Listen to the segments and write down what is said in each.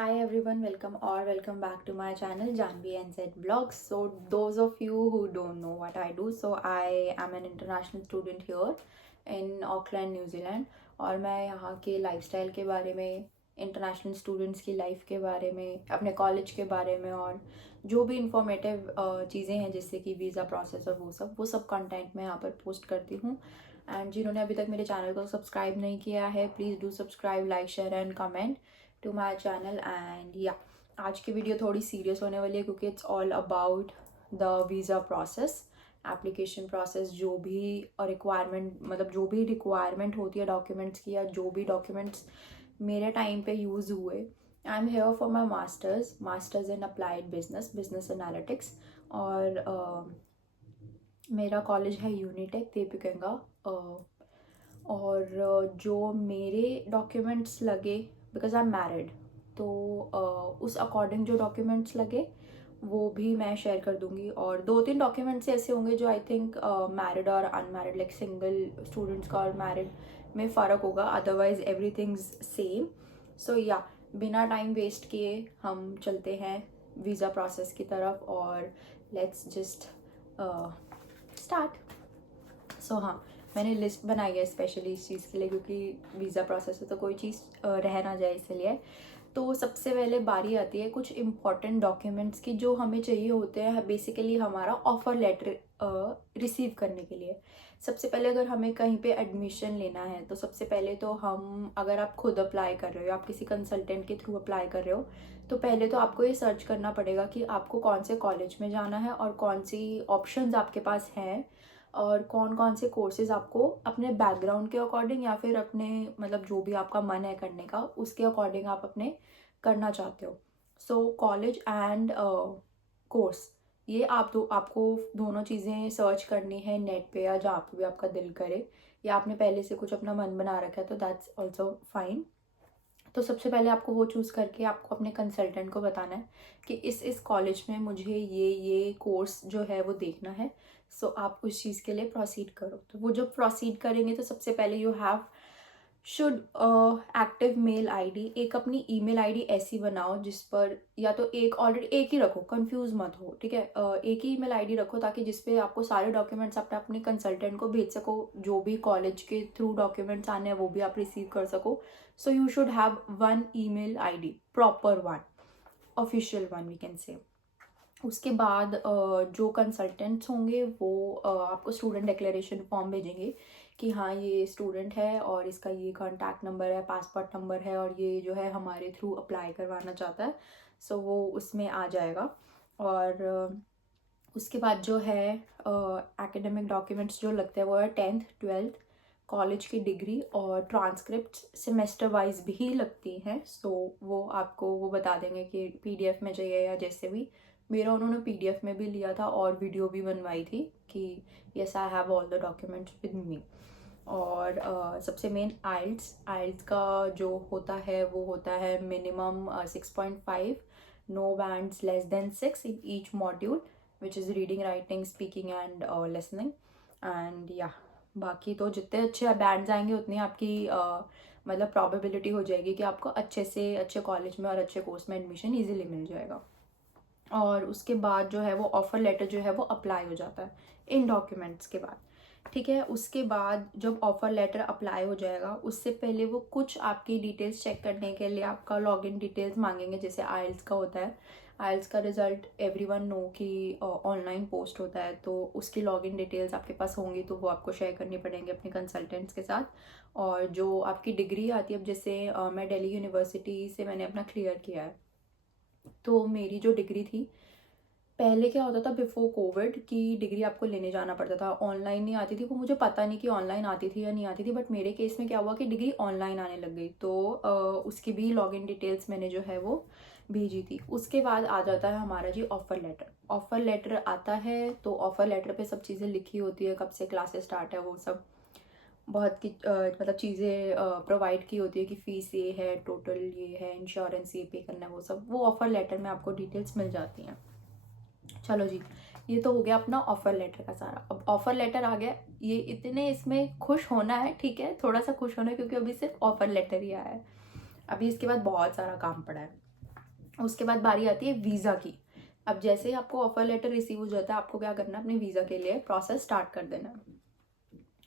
Hi everyone, welcome back to my channel Janvi NZ Vlogs. So those of you who don't know what I do, so I am an international student here in Auckland, New Zealand. और मैं यहाँ के lifestyle के बारे में, international students की life के बारे में, अपने कॉलेज के बारे में और जो भी इंफॉर्मेटिव चीज़ें हैं जैसे कि वीज़ा प्रोसेस और वो सब कंटेंट मैं यहाँ पर पोस्ट करती हूँ. एंड जिन्होंने अभी तक मेरे चैनल को सब्सक्राइब नहीं किया है, please do subscribe, like, share and comment to my channel. And या आज की वीडियो थोड़ी सीरियस होने वाली है क्योंकि it's all about the visa process, application process. जो भी रिक्वायरमेंट, मतलब जो भी रिक्वायरमेंट होती है डॉक्यूमेंट्स की, या जो भी डॉक्यूमेंट्स मेरे टाइम पे यूज़ हुए. I am here for my masters in applied business analytics. और मेरा कॉलेज है यूनिटेक दीपगंगा. और जो मेरे डॉक्यूमेंट्स लगे, बिकॉज आई एम मैरिड, तो उस अकॉर्डिंग जो डॉक्यूमेंट्स लगे वो भी मैं शेयर कर दूंगी. और 2-3 डॉक्यूमेंट्स ऐसे होंगे जो आई थिंक मैरिड और अनमैरिड, लाइक सिंगल स्टूडेंट्स का और मैरिड में फ़र्क होगा, अदरवाइज एवरीथिंग्स सेम. सो या बिना टाइम वेस्ट किए हम चलते हैं वीज़ा प्रोसेस की तरफ और लेट्स जस्ट स्टार्ट. सो हाँ, मैंने लिस्ट बनाई है स्पेशली इस चीज़ के लिए क्योंकि वीज़ा प्रोसेस है तो कोई चीज़ रह ना जाए इसलिए. तो सबसे पहले बारी आती है कुछ इम्पॉर्टेंट डॉक्यूमेंट्स की जो हमें चाहिए होते हैं बेसिकली हमारा ऑफ़र लेटर रिसीव करने के लिए. सबसे पहले अगर हमें कहीं पे एडमिशन लेना है तो सबसे पहले तो हम, अगर आप खुद अप्लाई कर रहे हो, आप किसी कंसल्टेंट के थ्रू अप्लाई कर रहे हो, तो पहले तो आपको ये सर्च करना पड़ेगा कि आपको कौन से कॉलेज में जाना है और कौन सी ऑप्शंस आपके पास हैं और कौन कौन से कोर्सेज आपको अपने बैकग्राउंड के अकॉर्डिंग या फिर अपने, मतलब जो भी आपका मन है करने का उसके अकॉर्डिंग आप अपने करना चाहते हो. सो कॉलेज एंड कोर्स, ये आपको दोनों चीज़ें सर्च करनी है नेट पे या जहाँ पे भी आपका दिल करे, या आपने पहले से कुछ अपना मन बना रखा है तो दैट्स ऑल्सो फाइन. तो सबसे पहले आपको वो चूज़ करके आपको अपने कंसल्टेंट को बताना है कि इस कॉलेज में मुझे ये कोर्स जो है वो देखना है. सो आप उस चीज़ के लिए प्रोसीड करो. तो वो जब प्रोसीड करेंगे तो सबसे पहले you have should active mail ID. एक अपनी ईमेल आईडी ऐसी बनाओ जिस पर, या तो एक ऑलरेडी एक ही रखो, कंफ्यूज मत हो, ठीक है. एक ही ईमेल आईडी रखो ताकि जिस पे आपको सारे डॉक्यूमेंट्स अपने कंसल्टेंट को भेज सको, जो भी कॉलेज के थ्रू डॉक्यूमेंट्स आने हैं वो भी आप रिसीव कर सको. So you should have one email ID, proper one, official one we can say. उसके बाद जो कंसल्टेंट्स होंगे वो आपको स्टूडेंट डिक्लेरेशन फॉर्म भेजेंगे कि हाँ ये स्टूडेंट है और इसका ये कॉन्टैक्ट नंबर है, पासपोर्ट नंबर है और ये जो है हमारे थ्रू अप्लाई करवाना चाहता है. सो वो उसमें आ जाएगा. और उसके बाद जो है एकेडमिक डॉक्यूमेंट्स जो लगते हैं वो है 10th 12th कॉलेज की डिग्री और ट्रांसक्रिप्ट सेमेस्टर वाइज भी लगती हैं. सो वो आपको वो बता देंगे कि PDF में चाहिए या जैसे भी. मेरा उन्होंने PDF में भी लिया था और वीडियो भी बनवाई थी कि yes I have all the documents with me. और सबसे मेन आइल्स का जो होता है वो होता है minimum 6.5, no bands less than 6 in each module which is reading, writing, speaking and listening. And या बाकी तो जितने अच्छे बैंड्स आएंगे उतनी आपकी मतलब प्रॉबेबिलिटी हो जाएगी कि आपको अच्छे से अच्छे कॉलेज में और अच्छे कोर्स में एडमिशन ईजिली मिल जाएगा. और उसके बाद जो है वो ऑफ़र लेटर जो है वो अप्लाई हो जाता है इन डॉक्यूमेंट्स के बाद, ठीक है. उसके बाद जब ऑफ़र लेटर अप्लाई हो जाएगा उससे पहले वो कुछ आपकी डिटेल्स चेक करने के लिए आपका लॉगिन डिटेल्स मांगेंगे. जैसे आइल्स का होता है, आइल्स का रिज़ल्ट एवरीवन नो कि ऑनलाइन पोस्ट होता है, तो उसकी लॉगिन डिटेल्स आपके पास होंगी तो वो आपको शेयर करनी पड़ेंगे अपने कंसल्टेंट्स के साथ. और जो आपकी डिग्री आती है, अब जैसे मैं दिल्ली यूनिवर्सिटी से मैंने अपना क्लियर किया है, तो मेरी जो डिग्री थी, पहले क्या होता था बिफोर कोविड की डिग्री आपको लेने जाना पड़ता था, ऑनलाइन नहीं आती थी. वो मुझे पता नहीं कि ऑनलाइन आती थी या नहीं आती थी, बट मेरे केस में क्या हुआ कि डिग्री ऑनलाइन आने लग गई. तो उसकी भी लॉगिन डिटेल्स मैंने जो है वो भेजी थी. उसके बाद आ जाता है हमारा जी ऑफ़र लेटर. ऑफ़र लेटर आता है तो ऑफ़र लेटर पे सब चीज़ें लिखी होती है, कब से क्लासेस स्टार्ट है, वो सब बहुत की मतलब चीज़ें प्रोवाइड की होती है कि फ़ीस ये है, टोटल ये है, इंश्योरेंस ये पे करना है, वो सब वो ऑफ़र लेटर में आपको डिटेल्स मिल जाती हैं. चलो जी, ये तो हो गया अपना ऑफ़र लेटर का सारा. अब ऑफ़र लेटर आ गया, ये इतने इसमें खुश होना है, ठीक है, थोड़ा सा खुश होना है क्योंकि अभी सिर्फ ऑफ़र लेटर ही आया है. अभी इसके बाद बहुत सारा काम पड़ा है. उसके बाद बारी आती है वीज़ा की। अब जैसे ही आपको ऑफर लेटर रिसीव हो जाता है, आपको क्या करना है, अपने वीज़ा के लिए प्रोसेस स्टार्ट कर देना है।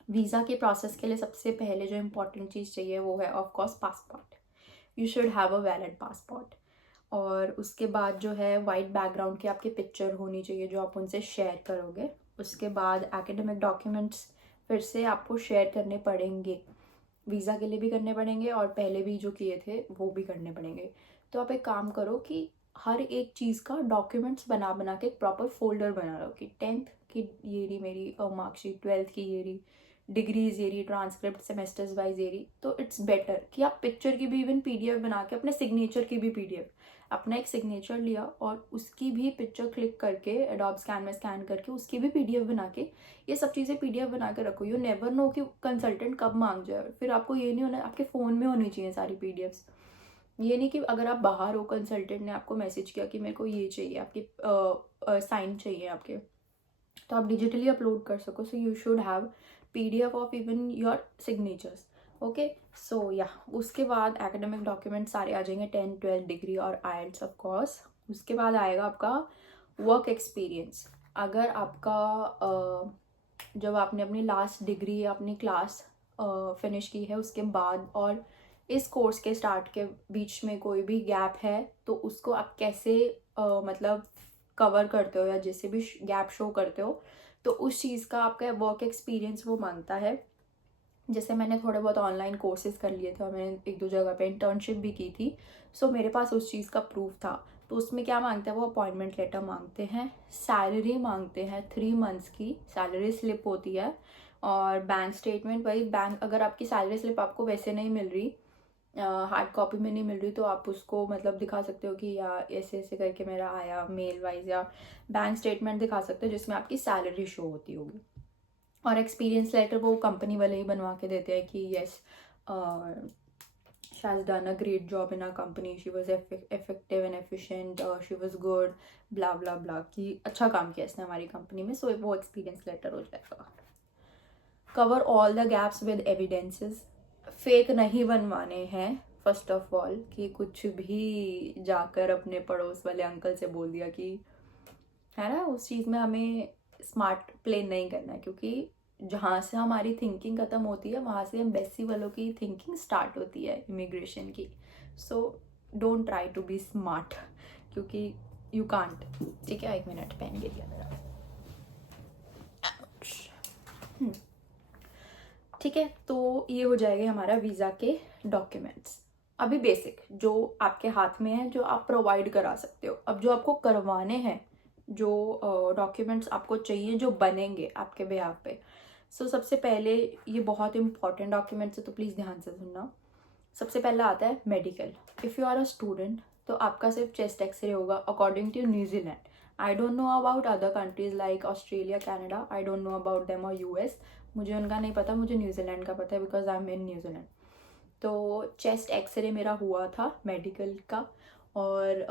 वीज़ा के प्रोसेस के लिए सबसे पहले जो इम्पोर्टेंट चीज़ चाहिए वो है of course passport. You should have a valid passport. और उसके बाद जो है वाइट बैकग्राउंड की आपकी पिक्चर होनी चाहिए जो आप उनसे शेयर करोगे। उसके बाद एकेडमिक डॉक्यूमेंट्स फिर से आपको शेयर करने पड़ेंगे, वीज़ा के लिए भी करने पड़ेंगे और पहले भी जो किए थे वो भी करने पड़ेंगे। तो आप एक काम करो कि हर एक चीज़ का डॉक्यूमेंट्स बना बना के एक प्रॉपर फोल्डर बना लो कि 10th की ये रही मेरी मार्कशीट, 12th की ये रही, डिग्रीज ये रही, ट्रांसक्रिप्ट सेमेस्टर्स वाइज ये रही। तो इट्स बेटर कि आप पिक्चर की भी इवन पीडीएफ बना के, अपने सिग्नेचर की भी पीडीएफ, अपना एक सिग्नेचर लिया और उसकी भी पिक्चर क्लिक करके एडोब स्कैन में स्कैन करके उसकी भी पीडीएफ बना के, ये सब चीज़ें पीडीएफ बना के रखो। यू नेवर नो कि कंसल्टेंट कब मांग जाए, फिर आपको ये नहीं होना, आपके फ़ोन में होनी चाहिए सारी पीडीएफ्स। ये नहीं कि अगर आप बाहर हो, कंसल्टेंट ने आपको मैसेज किया कि मेरे को ये चाहिए, आपकी साइन चाहिए आपके, तो आप डिजिटली अपलोड कर सको। So you should have PDF of even your signatures. Okay, so या उसके बाद एकेडमिक डॉक्यूमेंट सारे आ जाएंगे, 10, 12 डिग्री और आइल्स ऑफ कोर्स। उसके बाद आएगा आपका वर्क एक्सपीरियंस। अगर आपका जब आपने अपनी लास्ट डिग्री या अपनी क्लास फिनिश की है उसके बाद और इस कोर्स के स्टार्ट के बीच में कोई भी गैप है, तो उसको आप कैसे मतलब कवर करते हो या जैसे भी गैप शो करते हो, तो उस चीज़ का आपका वर्क एक्सपीरियंस वो मांगता है। जैसे मैंने थोड़े बहुत ऑनलाइन कोर्सेज कर लिए थे और मैंने 1-2 जगह पे इंटर्नशिप भी की थी, सो मेरे पास उस चीज़ का प्रूफ था। तो उसमें क्या मांगते हैं वो, अपॉइंटमेंट लेटर मांगते हैं, सैलरी मांगते हैं, 3 मंथ्स की सैलरी स्लिप होती है, और बैंक स्टेटमेंट। वही बैंक, अगर आपकी सैलरी स्लिप आपको वैसे नहीं मिल रही, हार्ड कॉपी में नहीं मिल रही, तो आप उसको मतलब दिखा सकते हो कि या ऐसे ऐसे करके मेरा आया मेल वाइज, या बैंक स्टेटमेंट दिखा सकते हो जिसमें आपकी सैलरी शो होती होगी। और एक्सपीरियंस लेटर वो कंपनी वाले ही बनवा के देते हैं कि yes she has done a great job in our company, she was effective and efficient, she was good, blah blah blah, कि अच्छा काम किया इसने हमारी कंपनी में। सो वो एक्सपीरियंस लेटर हो जाएगा। Cover all the gaps with evidences. Fake नहीं बनवाने हैं फर्स्ट ऑफ ऑल, कि कुछ भी जाकर अपने पड़ोस वाले अंकल से बोल दिया कि, है ना, उस चीज़ में हमें स्मार्ट प्ले नहीं करना है, क्योंकि जहाँ से हमारी थिंकिंग ख़त्म होती है वहाँ से एम्बेसी वालों की थिंकिंग स्टार्ट होती है, इमिग्रेशन की। So don't try to be smart, क्योंकि यू कांट। ठीक है, 1 मिनट, पेन गिर गया मेरा। ठीक है, तो ये हो जाएगा हमारा वीज़ा के डॉक्यूमेंट्स। अभी बेसिक जो आपके हाथ में है, जो आप प्रोवाइड करा सकते हो। अब जो आपको करवाने हैं, जो डॉक्यूमेंट्स आपको चाहिए, जो बनेंगे आपके बिहाफ पे, सो सबसे पहले, ये बहुत इंपॉर्टेंट डॉक्यूमेंट्स है तो प्लीज़ ध्यान से सुनना। सबसे पहला आता है medical. If you are a student तो आपका सिर्फ चेस्ट एक्सरे होगा according to New Zealand. I don't know about other countries like Australia, Canada, I don't know about them और यूएस। मुझे उनका नहीं पता, मुझे न्यूजीलैंड का पता है because I am in New Zealand. तो चेस्ट एक्सरे मेरा हुआ था मेडिकल का, और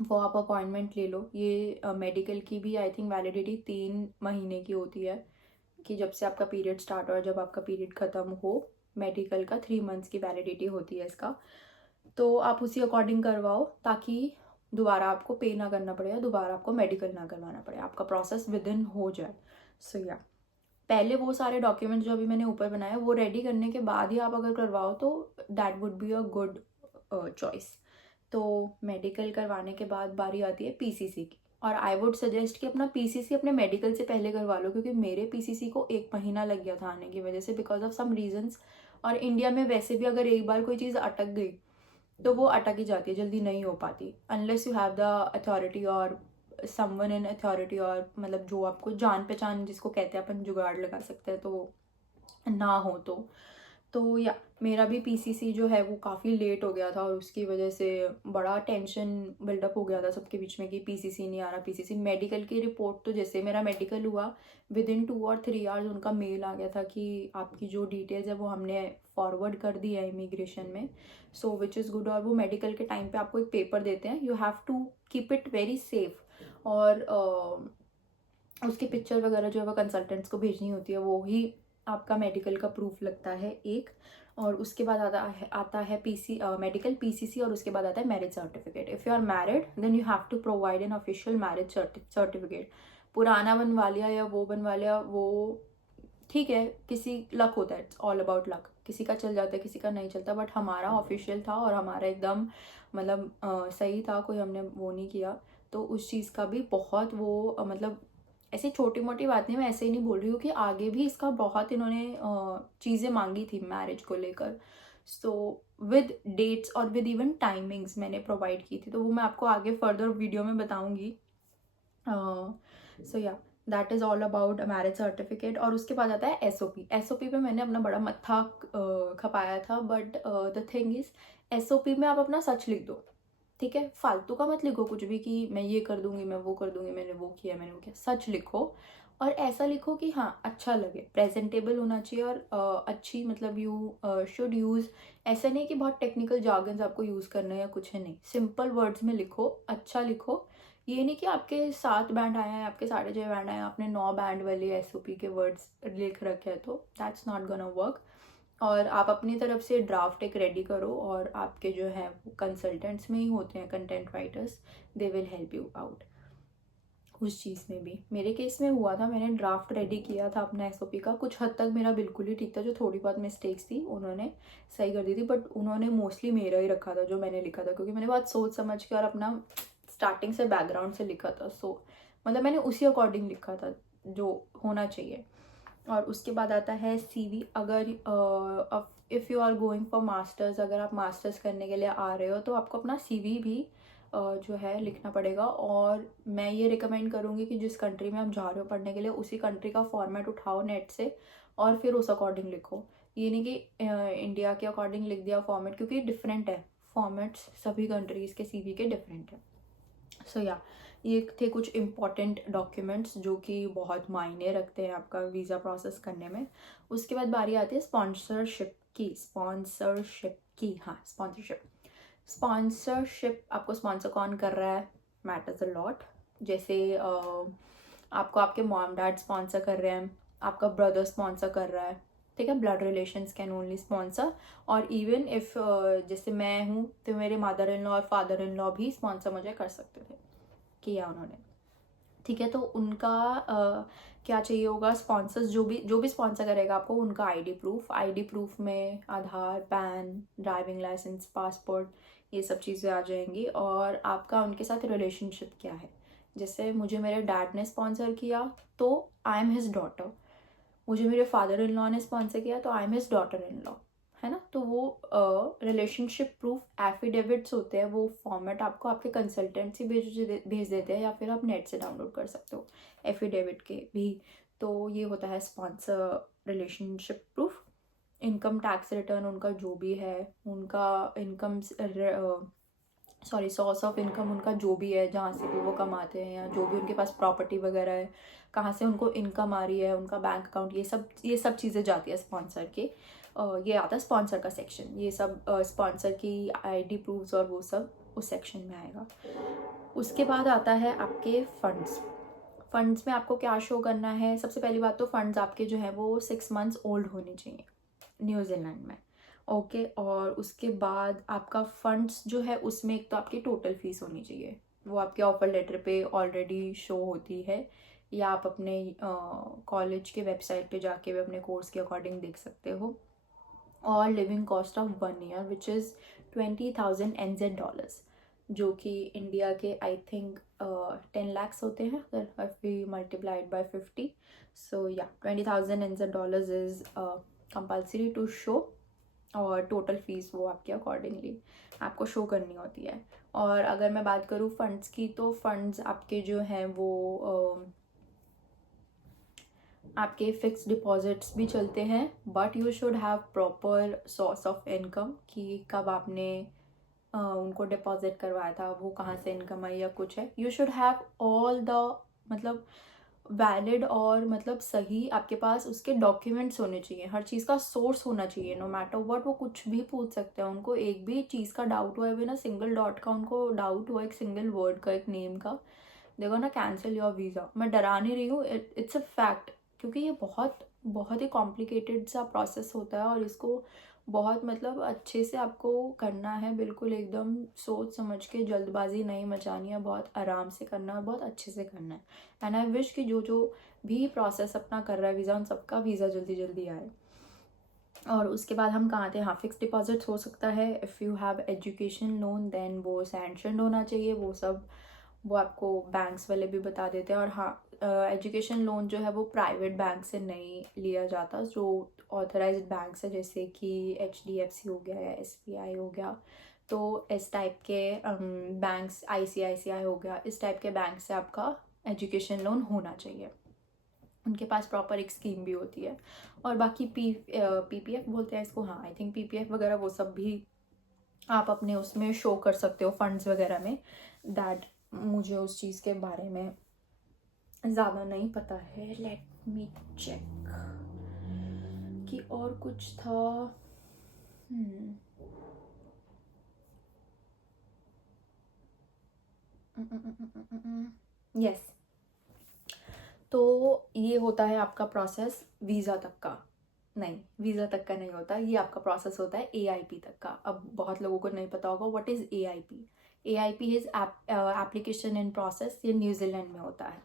वो आप अपॉइंटमेंट ले लो। ये मेडिकल की भी आई थिंक वैलिडिटी 3 महीने की होती है, कि जब से आपका पीरियड स्टार्ट हो और जब आपका पीरियड ख़त्म हो, मेडिकल का 3 मंथ्स की वैलिडिटी होती है इसका। तो आप उसी अकॉर्डिंग करवाओ, ताकि दोबारा आपको पे ना करना पड़े या दोबारा आपको मेडिकल ना करवाना पड़े, आपका प्रोसेस विद इन हो जाए। सो या पहले वो सारे डॉक्यूमेंट्स जो अभी मैंने ऊपर बनाए वो रेडी करने के बाद ही आप अगर करवाओ तो that would be a good choice. तो मेडिकल करवाने के बाद बारी आती है पीसीसी की, और आई वुड सजेस्ट कि अपना पीसीसी अपने मेडिकल से पहले करवा लो, क्योंकि मेरे पीसीसी को 1 महीना लग गया था आने की वजह से, बिकॉज ऑफ सम रीजंस। और इंडिया में वैसे भी अगर एक बार कोई चीज़ अटक गई तो वो अटक ही जाती है, जल्दी नहीं हो पाती, unless you have the authority और समवन इन अथॉरिटी, और मतलब जो आपको जान पहचान जिसको कहते हैं अपन जुगाड़ लगा सकते हैं, तो ना हो तो या मेरा भी पीसीसी जो है वो काफ़ी लेट हो गया था, और उसकी वजह से बड़ा टेंशन बिल्डअप हो गया था सबके बीच में कि पीसीसी नहीं आ रहा, पीसीसी। मेडिकल की रिपोर्ट तो जैसे मेरा मेडिकल हुआ विद इन 2 और 3 आवर्स उनका मेल आ गया था कि आपकी जो डिटेल्स है वो हमने फॉरवर्ड कर दी है इमिग्रेशन में, सो विच इज़ गुड। और वो मेडिकल के टाइम पे आपको एक पेपर देते हैं, you have to keep it very safe, और उसकी पिक्चर वगैरह जो है वो कंसल्टेंट्स को भेजनी होती है, वो ही आपका मेडिकल का प्रूफ लगता है एक। और उसके बाद आता है पीसी मेडिकल पीसीसी, और उसके बाद आता है marriage certificate. If you are married then you have to provide an official marriage certificate. पुराना बनवा लिया या वो बनवा लिया, वो ठीक है, किसी लक होता है, इट्स ऑल अबाउट लक, किसी का चल जाता है किसी का नहीं चलता, बट हमारा ऑफिशियल था और हमारा एकदम मतलब सही था, कोई हमने वो नहीं किया। तो उस चीज़ का भी बहुत वो मतलब ऐसी छोटी मोटी बात नहीं, मैं ऐसे ही नहीं बोल रही हूँ कि आगे भी इसका बहुत इन्होंने चीज़ें मांगी थी मैरिज को लेकर। सो विद डेट्स और विद इवन टाइमिंग्स मैंने प्रोवाइड की थी, तो वो मैं आपको आगे फर्दर वीडियो में बताऊंगी। सो या that is all about marriage certificate. और उसके बाद आता है एसओपी। एसओपी पे मैंने अपना बड़ा मत्था खपाया था, but the thing is SOP में आप अपना सच लिख दो, ठीक है, फालतू का मत लिखो कुछ भी कि मैं ये कर दूंगी, मैं वो कर दूंगी, मैंने वो किया, मैंने वो किया। सच लिखो, और ऐसा लिखो कि हाँ अच्छा लगे, प्रेजेंटेबल होना चाहिए, और अच्छी मतलब यू शुड यूज़, ऐसा नहीं कि बहुत टेक्निकल जार्गन्स आपको यूज़ करना है या कुछ है, नहीं, सिंपल वर्ड्स में लिखो, अच्छा लिखो। ये नहीं कि आपके 7 बैंड आए हैं, आपके 6.5 बैंड आए हैं, आपने 9 बैंड वाले एसओपी के वर्ड्स लिख रखे हैं, तो दैट्स नॉट गोना वर्क। और आप अपनी तरफ से ड्राफ्ट एक रेडी करो, और आपके जो है वो कंसल्टेंट्स में ही होते हैं, content writers, they will help you out उस चीज़ में भी। मेरे केस में हुआ था, मैंने ड्राफ्ट रेडी किया था अपना एसओपी का, कुछ हद तक मेरा बिल्कुल ही ठीक था, जो थोड़ी बहुत मिस्टेक्स थी उन्होंने सही कर दी थी, बट उन्होंने मोस्टली मेरा ही रखा था जो मैंने लिखा था, क्योंकि मैंने बहुत सोच समझ के और अपना स्टार्टिंग से बैकग्राउंड से लिखा था। सो मतलब मैंने उसी अकॉर्डिंग लिखा था जो होना चाहिए। और उसके बाद आता है सीवी। अगर if you are going for masters, अगर आप मास्टर्स करने के लिए आ रहे हो, तो आपको अपना सीवी भी जो है लिखना पड़ेगा। और मैं ये रिकमेंड करूँगी कि जिस कंट्री में आप जा रहे हो पढ़ने के लिए, उसी कंट्री का फॉर्मेट उठाओ नेट से और फिर उस अकॉर्डिंग लिखो। ये नहीं कि इंडिया के अकॉर्डिंग लिख दिया फॉर्मेट, क्योंकि डिफरेंट है फॉर्मेट्स, सभी कंट्रीज़ के सीवी के डिफरेंट है। सो या ये थे कुछ इम्पॉर्टेंट डॉक्यूमेंट्स जो कि बहुत मायने रखते हैं आपका वीज़ा प्रोसेस करने में। उसके बाद बारी आती है स्पॉन्सरशिप की। हाँ, स्पॉन्सरशिप आपको स्पॉन्सर कौन कर रहा है मैटर्स अ लॉट। जैसे आपको आपके मॉम डैड स्पॉन्सर कर रहे हैं, आपका ब्रदर स्पॉन्सर कर रहा है, ठीक है, blood relations can only sponsor. और इवन इफ़ जैसे मैं हूँ, तो मेरे मदर इन लॉ और फादर इन लॉ भी स्पॉन्सर मुझे कर सकते थे, किया उन्होंने, ठीक है। तो उनका क्या चाहिए होगा, स्पॉन्सर्स जो भी स्पॉन्सर करेगा आपको, उनका आईडी प्रूफ में आधार, पैन, ड्राइविंग लाइसेंस, पासपोर्ट, ये सब चीज़ें आ जाएंगी। और आपका उनके साथ रिलेशनशिप क्या है। जैसे मुझे मेरे डैड ने स्पॉन्सर किया तो आई एम हिज डॉटर, मुझे मेरे फादर इन लॉ ने स्पॉन्सर किया तो I am his daughter in law, है ना। तो वो रिलेशनशिप प्रूफ एफिडेविट्स होते हैं, वो फॉर्मेट आपको आपके कंसल्टेंट से भेज देते हैं, या फिर आप नेट से डाउनलोड कर सकते हो एफिडेविट के भी। तो ये होता है sponsor relationship proof. Income tax return उनका जो भी है, उनका इनकम सोर्स ऑफ इनकम उनका जो भी है, जहाँ से भी वो कमाते हैं, या जो भी उनके पास प्रॉपर्टी वगैरह है, कहाँ से उनको इनकम आ रही है, उनका बैंक अकाउंट, ये सब चीज़ें जाती है स्पॉन्सर के। ये आता है स्पॉन्सर का सेक्शन, ये सब स्पॉन्सर की आईडी प्रूफ्स और वो सब उस सेक्शन में आएगा। उसके बाद आता है आपके फंड्स में आपको क्या शो करना है। सबसे पहली बात तो फंड्स आपके जो है वो 6 मंथ्स ओल्ड होने चाहिए न्यूजीलैंड में, ओके। और उसके बाद आपका फंड्स जो है उसमें एक तो आपकी टोटल फीस होनी चाहिए, वो आपके ऑफर लेटर पे ऑलरेडी शो होती है, या आप अपने कॉलेज के वेबसाइट पे जाके भी अपने कोर्स के अकॉर्डिंग देख सकते हो। और living cost of 1 year which is $20,000 NZ, जो कि इंडिया के आई थिंक 10 lakhs होते हैं अगर if we multiplied by 50। So yeah $20,000 NZ is compulsory to show. और टोटल फीस वो आपके अकॉर्डिंगली आपको शो करनी होती है। और अगर मैं बात करूँ फंड्स की, तो फंड्स आपके जो हैं वो आपके फिक्स डिपॉजिट्स भी चलते हैं, but you should have proper source of income कि कब आपने उनको डिपॉजिट करवाया था, वो कहाँ से इनकम आई या कुछ है। You should have all the मतलब वैलिड और मतलब सही आपके पास उसके डॉक्यूमेंट्स होने चाहिए, हर चीज़ का सोर्स होना चाहिए, नो मैटर व्हाट। वो कुछ भी पूछ सकते हैं, उनको एक भी चीज़ का डाउट हुआ है, बिना सिंगल डॉट का उनको डाउट हुआ, एक सिंगल वर्ड का, एक नेम का, देखो ना कैंसिल योर वीज़ा। मैं डरा नहीं रही हूँ, इट्स अ फैक्ट, क्योंकि ये बहुत बहुत ही कॉम्प्लिकेटेड सा प्रोसेस होता है और इसको बहुत मतलब अच्छे से आपको करना है, बिल्कुल एकदम सोच समझ के, जल्दबाजी नहीं मचानी है, बहुत आराम से करना है, बहुत अच्छे से करना है। एंड आई विश कि जो जो भी प्रोसेस अपना कर रहा है वीज़ा, उन सबका वीज़ा जल्दी जल्दी आए। और उसके बाद हम कहाँ थे, हाँ, फिक्स डिपॉजिट हो सकता है। If you have education loan then वो सैंक्शनड होना चाहिए, वो सब वो आपको बैंक्स वाले भी बता देते हैं। और हाँ, एजुकेशन लोन जो है वो प्राइवेट बैंक से नहीं लिया जाता, जो ऑथराइज्ड बैंक्स है जैसे कि HDFC हो गया या SBI हो गया, तो इस टाइप के बैंक्स, ICICI हो गया, इस टाइप के बैंक से आपका एजुकेशन लोन होना चाहिए। उनके पास प्रॉपर एक स्कीम भी होती है। और बाकी PPF बोलते हैं इसको, हाँ आई थिंक PPF वगैरह वो सब भी आप अपने उसमें शो कर सकते हो फंड्स वगैरह में। दैट मुझे उस चीज़ के बारे में ज़्यादा नहीं पता है। लेट मी चेक कि और कुछ था। यस, तो ये होता है आपका प्रोसेस वीज़ा तक का। नहीं, वीज़ा तक का नहीं होता, ये आपका प्रोसेस होता है AIP तक का। अब बहुत लोगों को नहीं पता होगा what is AIP। AIP is application in process, ये न्यूजीलैंड में होता है।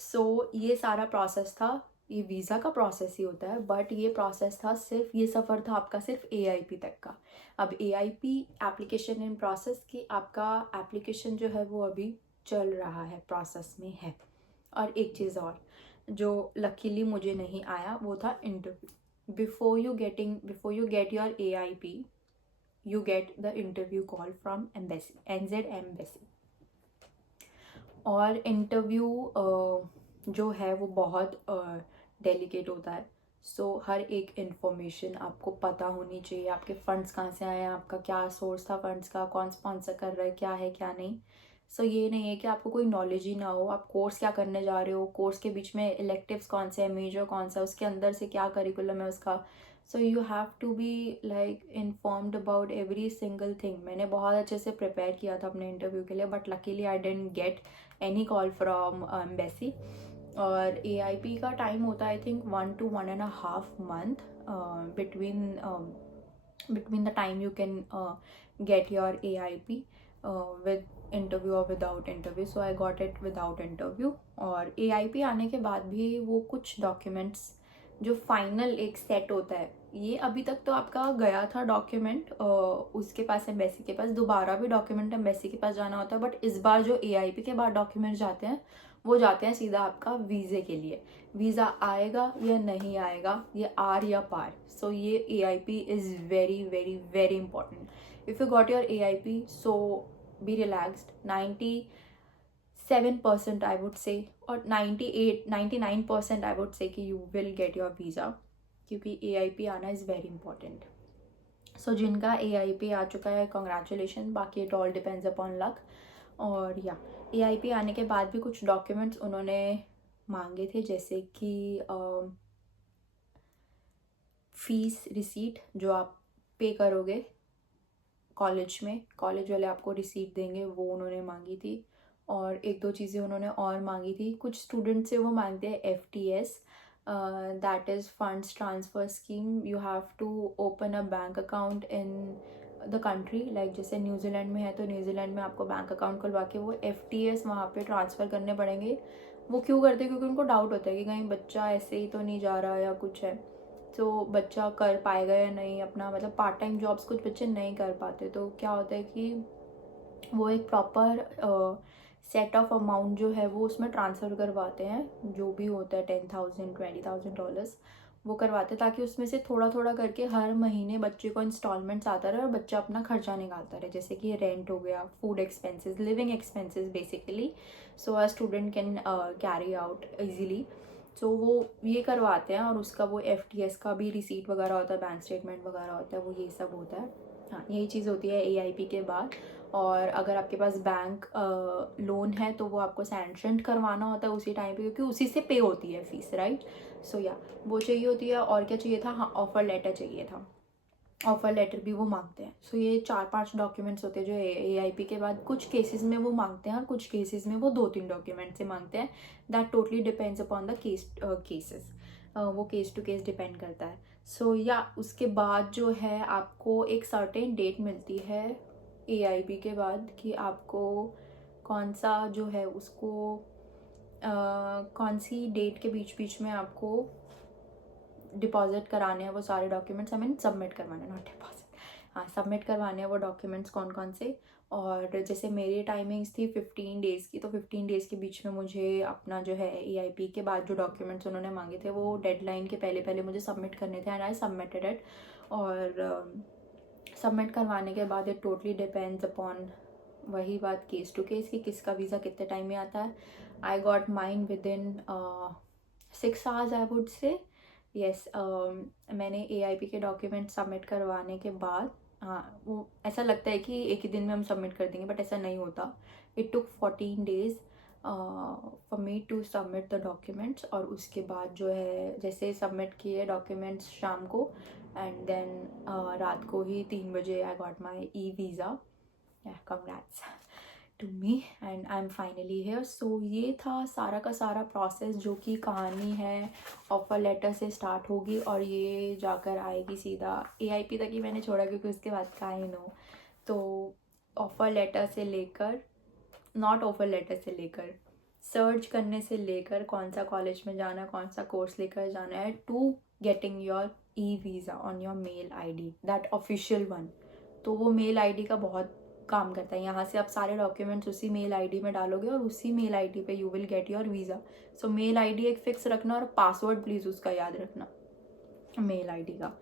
सो ये सारा प्रोसेस था, ये वीज़ा का प्रोसेस ही होता है, बट ये प्रोसेस था सिर्फ, ये सफ़र था आपका सिर्फ AIP तक का। अब AIP एप्लीकेशन इन प्रोसेस की, आपका एप्लीकेशन जो है वो अभी चल रहा है, प्रोसेस में है। और एक चीज़ और जो लकीली मुझे नहीं आया वो था interview. Before you get your AIP, you get the interview call from embassy, NZ embassy. और इंटरव्यू जो है वो बहुत डेलिकेट होता है। सो हर एक इन्फॉर्मेशन आपको पता होनी चाहिए, आपके फंड्स कहाँ से आए हैं, आपका क्या सोर्स था फंड्स का, कौन स्पॉन्सर कर रहा है क्या नहीं। सो ये नहीं है कि आपको कोई नॉलेज ही ना हो, आप कोर्स क्या करने जा रहे हो, कोर्स के बीच में इलेक्टिव्स कौन से हैं, मेजर कौन सा, उसके अंदर से क्या करिकुलम है उसका। So you have to be like informed about every single thing. मैंने बहुत अच्छे से प्रिपेयर किया था अपने इंटरव्यू के लिए, but luckily I didn't get any call from embassy. और AIP का टाइम होता है I think 1 to 1.5 month between the time you can get your AIP with interview or without interview. So I got it without interview. और AIP आने के बाद भी वो कुछ डॉक्यूमेंट्स जो फाइनल एक सेट होता है, ये अभी तक तो आपका गया था डॉक्यूमेंट उसके पास, एम्बेसी के पास, दोबारा भी डॉक्यूमेंट एम्बेसी के पास जाना होता है। बट इस बार जो AIP के बाद डॉक्यूमेंट जाते हैं वो जाते हैं सीधा आपका वीज़े के लिए। वीज़ा आएगा या नहीं आएगा, ये आर या पार। सो ये AIP is very very very important. If you got your AIP, so B relaxed. 97% I would say, और 99% आई वुड से कि you will get your visa, क्योंकि AIP आना इज़ वेरी इंपॉर्टेंट। सो जिनका AIP आ चुका है, congratulation, बाकी it all depends upon luck. और या AIP आने के बाद भी कुछ डॉक्यूमेंट्स उन्होंने मांगे थे, जैसे कि फीस रिसीट जो आप पे करोगे कॉलेज में, कॉलेज वाले आपको रिसीट देंगे, वो उन्होंने मांगी थी। और एक दो चीज़ें उन्होंने और मांगी थी। कुछ स्टूडेंट से वो मांगते हैं FTS, that is funds transfer scheme. You have to open a bank account in the country, like जैसे न्यूजीलैंड में है तो न्यूजीलैंड में आपको बैंक अकाउंट खुलवा के वो FTS वहाँ पे ट्रांसफ़र करने पड़ेंगे। वो क्यों करते हैं, क्योंकि उनको डाउट होता है कि कहीं बच्चा ऐसे ही तो नहीं जा रहा या कुछ है, तो बच्चा कर पाएगा या नहीं अपना, मतलब पार्ट टाइम जॉब्स कुछ बच्चे नहीं कर पाते। तो क्या होता है कि वो एक प्रॉपर सेट ऑफ अमाउंट जो है वो उसमें ट्रांसफ़र करवाते हैं, जो भी होता है $10,000 $20,000 वो करवाते हैं, ताकि उसमें से थोड़ा थोड़ा करके हर महीने बच्चे को इंस्टॉलमेंट्स आता रहे और बच्चा अपना खर्चा निकालता रहे, जैसे कि रेंट हो गया, food expenses, living expenses basically, so a student can carry out easily. So वो ये करवाते हैं। और उसका वो FTS का भी रिसीट वगैरह होता है, बैंक स्टेटमेंट वगैरह होता है, वो ये सब होता है। हाँ, यही चीज़ होती है AIP के बाद। और अगर आपके पास बैंक लोन है तो वो आपको सैंक्शन करवाना होता है उसी टाइम पे, क्योंकि उसी से पे होती है फीस, राइट। सो या वो चाहिए होती है। और क्या चाहिए था, हाँ, ऑफ़र लेटर चाहिए था, ऑफ़र लेटर भी वो मांगते हैं। सो ये 4-5 डॉक्यूमेंट्स होते हैं जो AIP के बाद कुछ केसेस में वो मांगते हैं और कुछ केसेस में वो 2-3 डॉक्यूमेंट से मांगते हैं। That totally depends upon the cases, वो केस टू केस डिपेंड करता है। सो या उसके बाद जो है आपको एक सर्टेन डेट मिलती है AIP के बाद कि आपको कौन सा जो है उसको कौन सी डेट के बीच बीच में आपको डिपॉजिट कराने हैं वो सारे डॉक्यूमेंट्स, आई मीन सबमिट करवाने, नॉट डिपॉजिट, हाँ सबमिट करवाने हैं वो डॉक्यूमेंट्स कौन कौन से। और जैसे मेरी टाइमिंग्स थी 15 डेज़ की, तो 15 डेज़ के बीच में मुझे अपना जो है AIP के बाद जो डॉक्यूमेंट्स उन्होंने मांगे थे वो डेडलाइन के पहले पहले मुझे सबमिट करने थे, एंड आई सबमिटेड इट। और सबमिट करवाने के बाद इट टोटली डिपेंड्स अपॉन वही बात केस टू केस कि किसका वीज़ा कितने टाइम में आता है। I got mine with in 6 hours I would say. Yes, मैंने AIP के डॉक्यूमेंट सबमिट करवाने के बाद, हाँ वो ऐसा लगता है कि एक ही दिन में हम सबमिट कर देंगे, बट ऐसा नहीं होता। It took 14 days for me to submit the documents. और उसके बाद जो है जैसे सबमिट किए डॉक्यूमेंट्स शाम को, एंड देन रात को ही 3 बजे I got my visa. Congrats to me and I am finally here. So ये था सारा का सारा प्रोसेस, जो कि कहानी है ऑफ़र लेटर से स्टार्ट होगी और ये जाकर आएगी सीधा AIP तक ही मैंने छोड़ा, क्योंकि उसके बाद का ही नो। तो ऑफ़र लेटर से लेकर, नॉट ऑफ़र लेटर से लेकर, सर्च करने से लेकर कौन सा कॉलेज में जाना है, कौन सा कोर्स लेकर जाना है, to getting your visa on your mail ID, that official one. तो वो मेल ID का बहुत काम करता है। यहाँ से आप सारे डॉक्यूमेंट्स उसी मेल ID में डालोगे और उसी मेल ID पे you will get your visa. So mail ID एक फिक्स रखना और पासवर्ड प्लीज़ उसका याद रखना मेल ID का।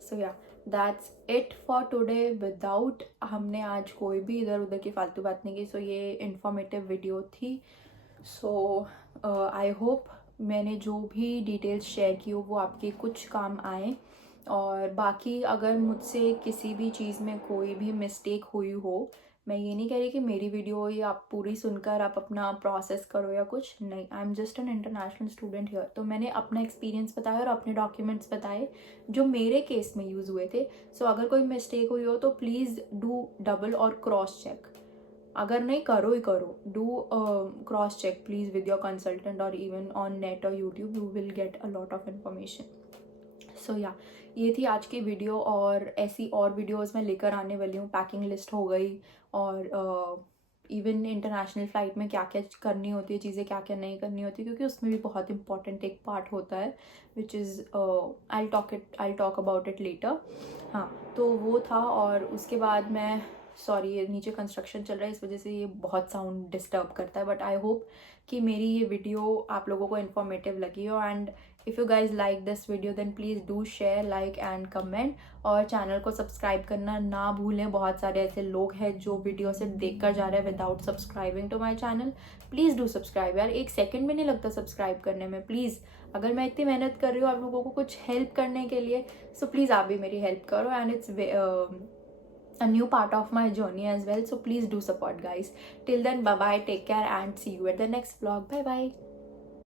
सो या that's it for today. Without, हमने आज कोई भी इधर उधर की फालतू बात नहीं की। सो ये इन्फॉर्मेटिव वीडियो थी। सो आई होप मैंने जो भी डिटेल्स शेयर की हो वो आपके कुछ काम आए। और बाकी अगर मुझसे किसी भी चीज़ में कोई भी मिस्टेक हुई हो, मैं ये नहीं कह रही कि मेरी वीडियो ये आप पूरी सुनकर आप अपना प्रोसेस करो या कुछ नहीं। I am just an international student here. तो मैंने अपना एक्सपीरियंस बताया और अपने डॉक्यूमेंट्स बताए जो मेरे केस में यूज़ हुए थे। सो अगर कोई मिस्टेक हुई हो तो प्लीज़ डू डबल और क्रॉस चेक। अगर नहीं करो ही करो, do cross check please with your consultant, और इवन ऑन नेट और YouTube you will get a lot of information. So या ये थी आज की वीडियो, और ऐसी और वीडियोस मैं लेकर आने वाली हूँ। पैकिंग लिस्ट हो गई, और इवन इंटरनेशनल फ़्लाइट में क्या क्या करनी होती है, चीज़ें क्या क्या नहीं करनी होती, क्योंकि उसमें भी बहुत इंपॉर्टेंट एक पार्ट होता है which is I talk about it later. हाँ, तो वो था। और उसके बाद मैं, सॉरी ये नीचे कंस्ट्रक्शन चल रहा है इस वजह से ये बहुत साउंड डिस्टर्ब करता है, बट आई होप कि मेरी ये वीडियो आप लोगों को इन्फॉर्मेटिव लगी हो। And if you guys like this video then please do share, like and comment, और चैनल को सब्सक्राइब करना ना भूलें। बहुत सारे ऐसे लोग हैं जो वीडियो सिर्फ देख कर जा रहे हैं without subscribing to my channel. Please do subscribe यार, 1 सेकेंड भी नहीं लगता सब्सक्राइब करने में। प्लीज़, अगर मैं इतनी मेहनत कर रही हूँ आप लोगों को कुछ हेल्प करने के लिए, सो प्लीज़ आप भी मेरी हेल्प करो। And it's a new part of my journey as well, so please do support guys. Till then, bye bye, take care and see you at the next vlog. Bye bye.